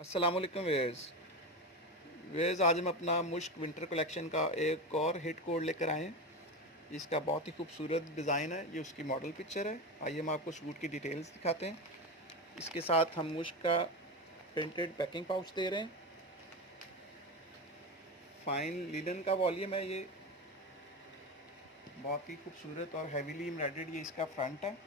अस्सलाम वालेकुम वेयर्स। आज हम अपना मुश्क विंटर कलेक्शन का एक और हिट कोड लेकर आए हैं। इसका बहुत ही खूबसूरत डिज़ाइन है। ये उसकी मॉडल पिक्चर है। आइए हम आपको सूट की डिटेल्स दिखाते हैं। इसके साथ हम मुश्क का प्रिंटेड पैकिंग पाउच दे रहे हैं। फाइन लिनन का वॉल्यूम है ये। बहुत ही खूबसूरत और हैवीली एम्ब्रॉयडर्ड ये इसका फ्रंट है।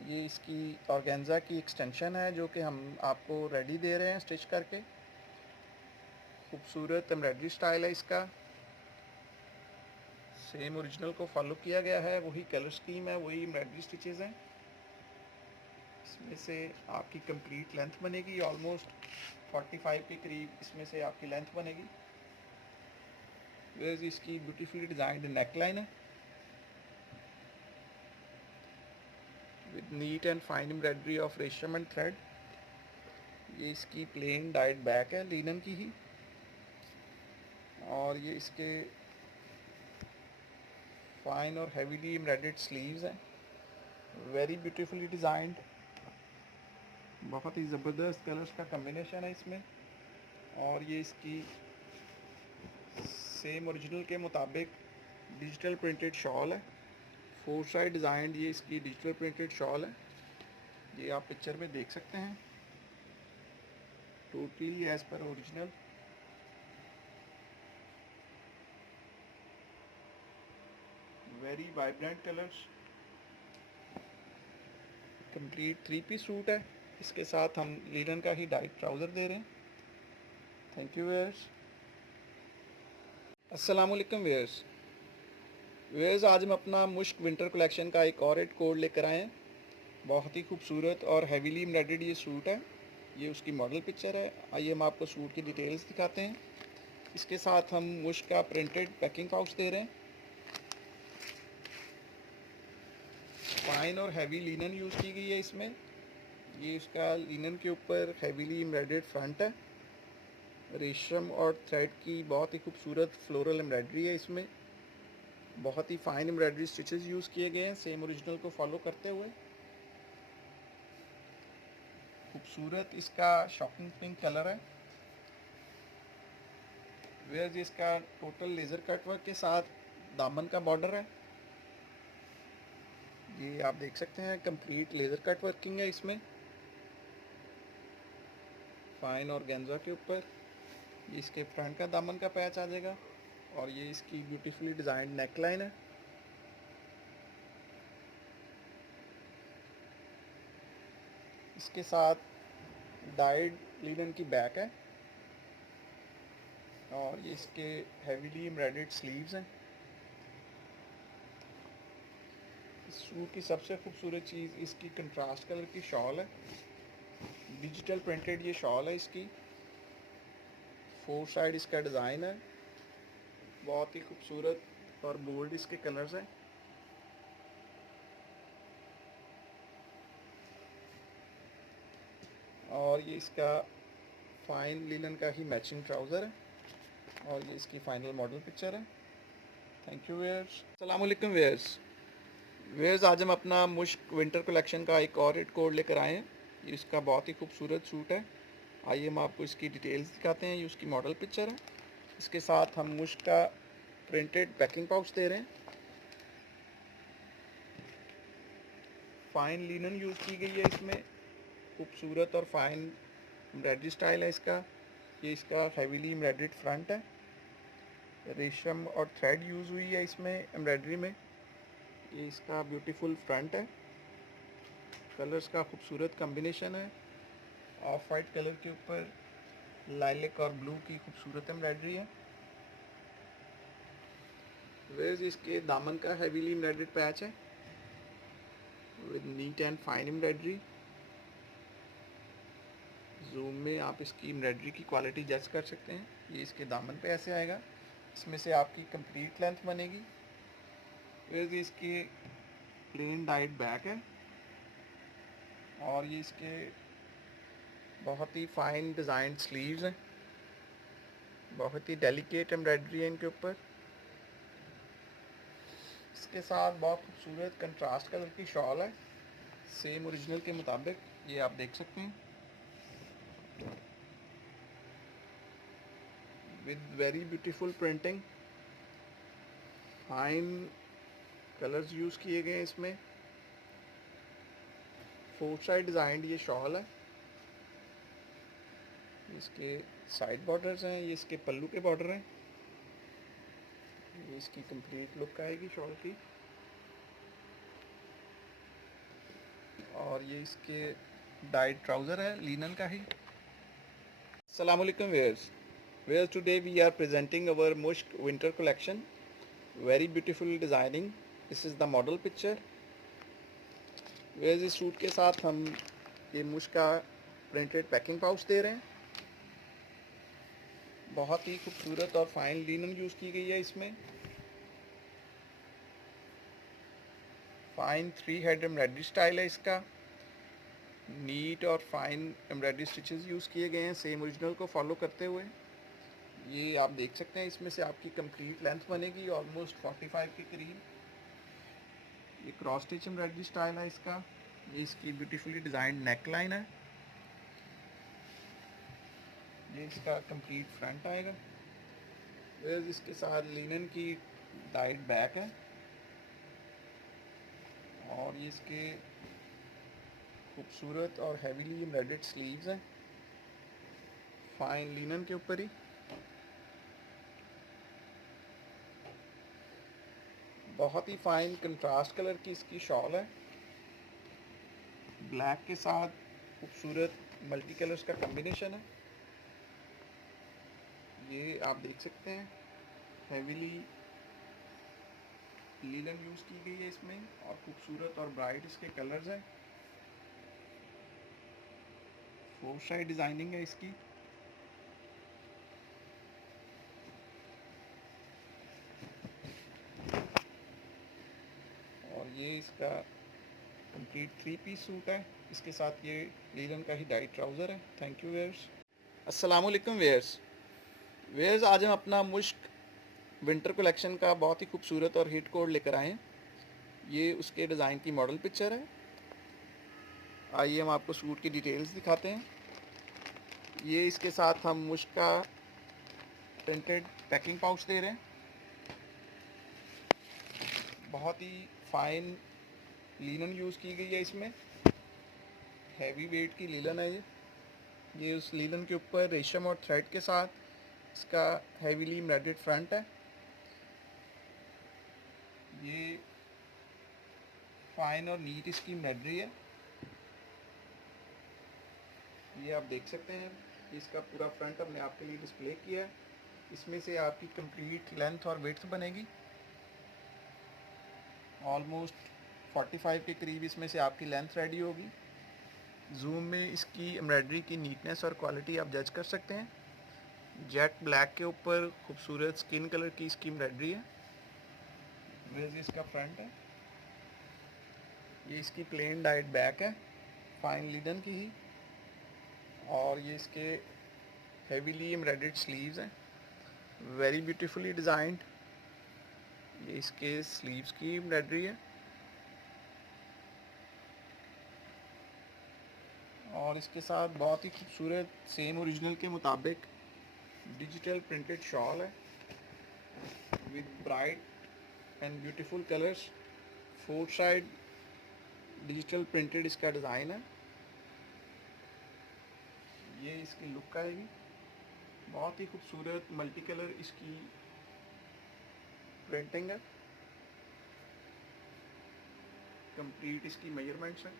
ये इसकी ऑर्गेन्जा की एक्सटेंशन है जो कि हम आपको रेडी दे रहे हैं स्टिच करके। खूबसूरत एम्ब्रॉयडरी स्टाइल है इसका। सेम ओरिजिनल को फॉलो किया गया है। वही कलर स्कीम है, वही एम्ब्रॉयडरी स्टिचेस हैं। इसमें से आपकी कंप्लीट लेंथ बनेगी ऑलमोस्ट 45 के करीब। इसमें से आपकी लेंथ बनेगी। वेयर इसकी ब्यूटीफुली डिज़ाइंड नेक लाइन है with neat and fine embroidery of रेशम एंड थ्रेड। ये इसकी प्लेन डाइड बैक है लिनन की ही। और ये इसके फाइन और हैवीली एम्ब्रॉयडर्ड स्लीव्स हैं। Very beautifully designed. बहुत ही ज़बरदस्त कलर्स का कम्बिनेशन है इसमें। और ये इसकी सेम ओरिजिनल के मुताबिक डिजिटल प्रिंटेड शॉल है। फोर साइड डिज़ाइन ये इसकी डिजिटल प्रिंटेड शॉल है। ये आप पिक्चर में देख सकते हैं। Totally as per original. Very vibrant colours. Complete three piece suit है। इसके साथ हम लीलन का ही डाइट ट्राउज़र दे रहे हैं। Thank you viewers. अस्सलाम वालेकुम वेयर्स। आज हम अपना मुश्क विंटर कलेक्शन का एक और रेड कोड लेकर आए हैं। बहुत ही खूबसूरत और हैवीली एम्ब्रॉयडर्ड ये सूट है। ये उसकी मॉडल पिक्चर है। आइए हम आपको सूट की डिटेल्स दिखाते हैं। इसके साथ हम मुश्क का प्रिंटेड पैकिंग पाउच दे रहे हैं। फाइन और हैवी लिनन यूज़ की गई है इसमें। ये इसका लिनन के ऊपर हैवीली एम्ब्रॉयडर्ड फ्रंट है। रेशम और थ्रेड की बहुत ही खूबसूरत फ्लोरल एम्ब्रॉयडरी है इसमें। बहुत ही फाइन एम्ब्रॉयडरी स्टिचेस यूज़ किए गए हैं सेम ओरिजिनल को फॉलो करते हुए। खूबसूरत इसका शॉकिंग पिंक कलर है। वेयर इसका टोटल लेज़र कट वर्क के साथ दामन का बॉर्डर है। ये आप देख सकते हैं कंप्लीट लेज़र कट वर्किंग है इसमें। फाइन और गेंजा के ऊपर ये इसके फ्रंट का दामन का पैच आ जाएगा। और ये इसकी ब्यूटीफुली डिज़ाइंड नेक लाइन है। इसके साथ डाइड लिनन की बैक है। और ये इसके हैवीली एम्ब्रॉयडर्ड स्लीव्स हैं। इस सूट की सबसे खूबसूरत चीज़ इसकी कंट्रास्ट कलर की शॉल है। डिजिटल प्रिंटेड ये शॉल है इसकी। फोर साइड इसका डिज़ाइन है। बहुत ही खूबसूरत और बोल्ड इसके कलर्स हैं। और ये इसका फाइन लिनन का ही मैचिंग ट्राउज़र है। और ये इसकी फाइनल मॉडल पिक्चर है। Thank you viewers. अस्सलाम वालेकुम वेयर्स। आज हम अपना मुश्क विंटर कलेक्शन का एक और रेड कोड लेकर आए हैं। ये इसका बहुत ही खूबसूरत सूट है। आइए हम आपको इसकी डिटेल्स दिखाते हैं। ये उसकी मॉडल पिक्चर है। इसके साथ हम मुश्क का प्रिंटेड पैकिंग पाउच दे रहे हैं। फाइन लिनन यूज़ की गई है इसमें। खूबसूरत और फाइन एम्ब्रॉयडरी स्टाइल है इसका। ये इसका हैवीली एम्ब्रॉयडर्ड फ्रंट है। रेशम और थ्रेड यूज़ हुई है इसमें एम्ब्रॉयडरी में। ये इसका ब्यूटीफुल फ्रंट है। कलर्स का खूबसूरत कम्बिनेशन है। ऑफ वाइट कलर के ऊपर लाइलिक और ब्लू की खूबसूरत एम्ब्रॉयडरी है। वेज इसके दामन का हैवीली एम्ब्रॉयडर्ड पैच है with neat and fine embroidery. Zoom में आप इसकी एम्ब्रॉयडरी की क्वालिटी जज कर सकते हैं। ये इसके दामन पे ऐसे आएगा। इसमें से आपकी कंप्लीट लेंथ बनेगी। वेज इसकी प्लेन डाइड बैक है। और ये इसके बहुत ही फाइन डिज़ाइन स्लीव्स हैं। बहुत ही डेलिकेट एम्ब्रॉयडरी है इनके ऊपर। इसके साथ बहुत खूबसूरत कंट्रास्ट कलर की शॉल है सेम ओरिजिनल के मुताबिक। ये आप देख सकते हैं। with very beautiful printing, fine colours use किए गए हैं इसमें। फोर साइड डिज़ाइंड ये शॉल है, इसके साइड बॉर्डर्स हैं, ये इसके पल्लू के बॉर्डर हैं। ये इसकी कंप्लीट लुक आएगी शॉल की। और ये इसके डाइड ट्राउज़र है लिनन का ही। अस्सलाम वालेकुम wears. Whereas today we are presenting our Mushk winter collection. Very beautiful designing. This is the model picture. Whereas इस सूट के साथ हम ये मुश्क का प्रिंटेड पैकिंग पाउच दे रहे हैं। बहुत ही खूबसूरत और फाइन लिनन यूज़ की गई है इसमें। फाइन 3 हेड एम्ब्रॉयडरी स्टाइल है इसका। नीट और फाइन एम्ब्रॉयडरी स्टिचेस यूज़ किए गए हैं सेम ओरिजिनल को फॉलो करते हुए। ये आप देख सकते हैं, इसमें से आपकी कंप्लीट लेंथ बनेगी ऑलमोस्ट 45 के करीब। ये क्रॉस स्टिच एम्ब्रॉयडरी स्टाइल है इसका। ये इसकी ब्यूटीफुली डिज़ाइंड नेक लाइन है। ये इसका कंप्लीट फ्रंट आएगा। वेयर इसके साथ लिनन की टाइट बैक है। और ये इसके खूबसूरत और हैवीली एम्ब्रॉयडर्ड स्लीव्स हैं फाइन लिनन के ऊपर ही। बहुत ही फाइन कंट्रास्ट कलर की इसकी शॉल है। ब्लैक के साथ खूबसूरत मल्टी कलर्स का कॉम्बिनेशन है। ये आप देख सकते हैं, हैवीली लिनन यूज़ की गई है इसमें और खूबसूरत और ब्राइट इसके कलर्स हैं। फोर साइड डिज़ाइनिंग है इसकी। और ये इसका कंप्लीट 3 पीस सूट है। इसके साथ ये लिनन का ही डाइट ट्राउज़र है। Thank you viewers. अस्सलाम वालेकुम वेयर्स। वेयर्स आज हम अपना मुश्क विंटर कलेक्शन का बहुत ही खूबसूरत और हिट कोड लेकर आए हैं। ये उसके डिज़ाइन की मॉडल पिक्चर है। आइए हम आपको सूट की डिटेल्स दिखाते हैं। ये इसके साथ हम मुश्क का प्रिंटेड पैकिंग पाउच दे रहे हैं। बहुत ही फाइन लिनन यूज़ की गई है इसमें। हैवी वेट की लिनन है ये उस लिनन के ऊपर रेशम और थ्रेड के साथ इसका हैवीली एम्ब्रॉयडर्ड फ्रंट है। ये फाइन और नीट इसकी एम्ब्रॉयडरी है। ये आप देख सकते हैं, इसका पूरा फ्रंट हमने आपके लिए डिस्प्ले किया है। इसमें से आपकी कंप्लीट लेंथ और विड्थ बनेगी ऑलमोस्ट 45 के करीब। इसमें से आपकी लेंथ रेडी होगी। जूम में इसकी एम्ब्रॉयडरी की नीटनेस और क्वालिटी आप जज कर सकते हैं। जेट ब्लैक के ऊपर खूबसूरत स्किन कलर की इसकी एम्ब्रॉयडरी है। वेज इसका फ्रंट है। ये इसकी प्लेन डाइट बैक है फाइन लिनन की ही। और ये इसके हैवीली एम्ब्रॉयडर्ड स्लीव्स हैं, वेरी ब्यूटीफुली डिज़ाइंड। ये इसके स्लीव्स की एम्ब्रॉयडरी है। और इसके साथ बहुत ही खूबसूरत सेम ओरिजिनल के मुताबिक डिजिटल प्रिंटेड शॉल है with bright and beautiful colours. Four side digital printed इसका डिज़ाइन है। ये इसकी लुक आएगी। बहुत ही खूबसूरत मल्टी कलर इसकी प्रिंटिंग है। कंप्लीट इसकी मेजरमेंट्स हैं।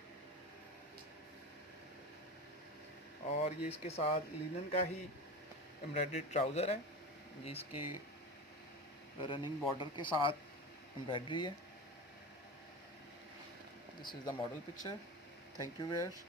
और ये इसके साथ लिनन का ही एम्ब्रॉयडर्ड ट्राउज़र है। ये इसके रनिंग बॉर्डर के साथ एम्ब्रॉयडरी है। This is the model picture. Thank you wears.